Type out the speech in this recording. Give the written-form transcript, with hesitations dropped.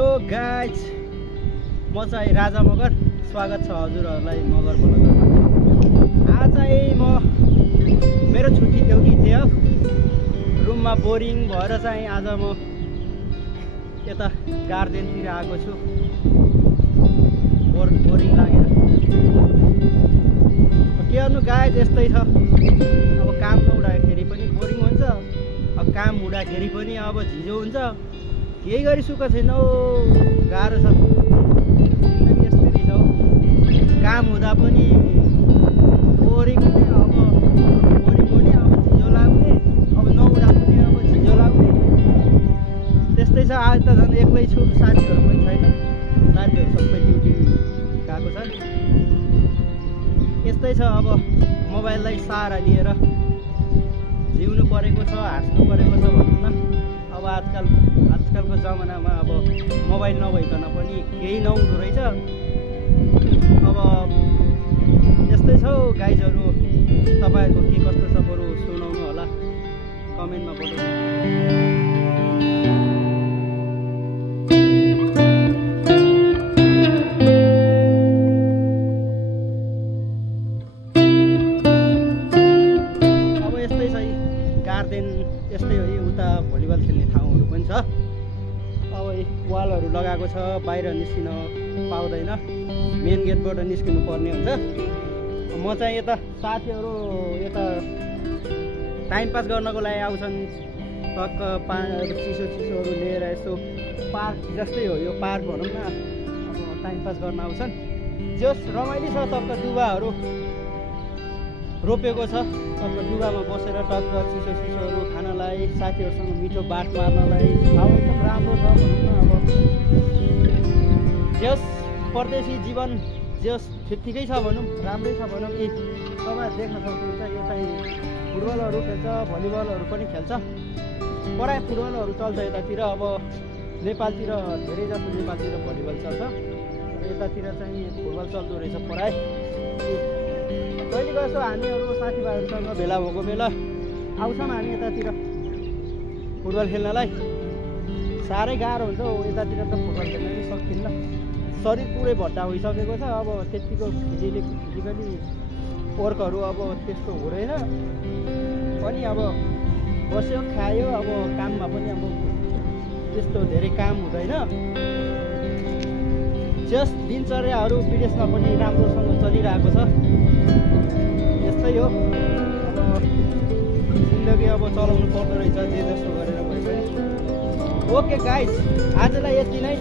Hello guys, म चाहिँ राजा मगर। स्वागत छ हजुरहरूलाई मगर ब्लगरमा। आज चाहिँ म मेरो छुट्टी थियो कि थियो, रुममा बोरिङ भएर चाहिँ आज म यता गार्डनतिर आएको छु। बोरिङ लागेर के गर्नु गाइज, यस्तै छ। अब काम नहुँदाखेरि पनि बोरिङ हुन्छ, अब काम हुँदाखेरि पनि अब झिजो हुन्छ। केही गरी सुख छैन हौ, गाह्रो छ। जिन्दगी यस्तै छ हौ, काम हुँदा पनि बोरिङ हुने, अब बोरिङ हुने, अब झिजो लाग्ने, अब नहुँदा पनि अब झिजो लाग्ने। त्यस्तै छ। आज त झन् एक्लै छु, साथीहरू पनि छैन। साथीहरू सबै ड्युटी गएको छन्। यस्तै छ। अब मोबाइललाई सहारा लिएर जिउनु परेको छ, हाँस्नु परेको छ भनौँ न। अब आजकलको जमानामा अब मोबाइल नभइकन पनि केही नहुँदो रहेछ। अब यस्तै छ गाइजहरू, तपाईँहरूको के कस्तो छ बरु सुनाउनु होला, कमेन्टमा बताउनु। अब यस्तै छ, गार्डन यस्तै हो। उता भलिबल खेल्ने ठाउँहरू पनि छ। अब वालहरू लगाएको छ, बाहिर निस्किन पाउँदैन, मेन गेटबाट निस्किनु पर्ने हुन्छ। म चाहिँ यता साथीहरू यता टाइम पास गर्नको लागि आउँछन्। टक्क चिसोहरू लिएर यसो पार्क जस्तै हो यो, पार्क भनौँ न। अब टाइम पास गर्न आउँछन्। जस रमाइलो छ। टक्क डुबाहरू रोपेको छ। टक्क डुबामा बसेर टक्क चिसोहरू खानलाई, साथीहरूसँग मिठो बात मार्नलाई ठाउँ एकदम राम्रो छ भनौँ न। अब जस परदेशी जीवन जस ठिकै छ भनौँ, राम्रै छ भनौँ। यी तपाईँ देख्न सक्नुहुन्छ, यो चाहिँ फुटबलहरू खेल्छ, भलिबलहरू पनि खेल्छ। प्राय फुटबलहरू चल्छ यतातिर। अब नेपालतिर धेरै जस्तो नेपालतिर भलिबल चल्छ, र यतातिर चाहिँ फुटबल चल्दो रहेछ प्राय। कहिले कसो हामीहरू साथीभाइहरूसँग भेला भएको बेला आउँछौँ हामी यतातिर फुटबल खेल्नलाई। साह्रै गाह्रो हुन्छ हौ, यतातिर त फुटबल खेल्न पनि सकिन्न। शरीर पुरै भट्टा भइसकेको छ। अब त्यतिको फिजिकली वर्कहरू अब त्यस्तो हुँदैन पनि। अब बस्यो खायो, अब काममा पनि अब त्यस्तो धेरै काम हुँदैन। जस दिनचर्याहरू विदेशमा पनि राम्रोसँग चलिरहेको छ। यस्तै हो। अब जिन्दगी अब चलाउनु पर्दो रहेछ, जे जस्तो गरेर भए पनि। ओके गाइज, आजलाई यति नै।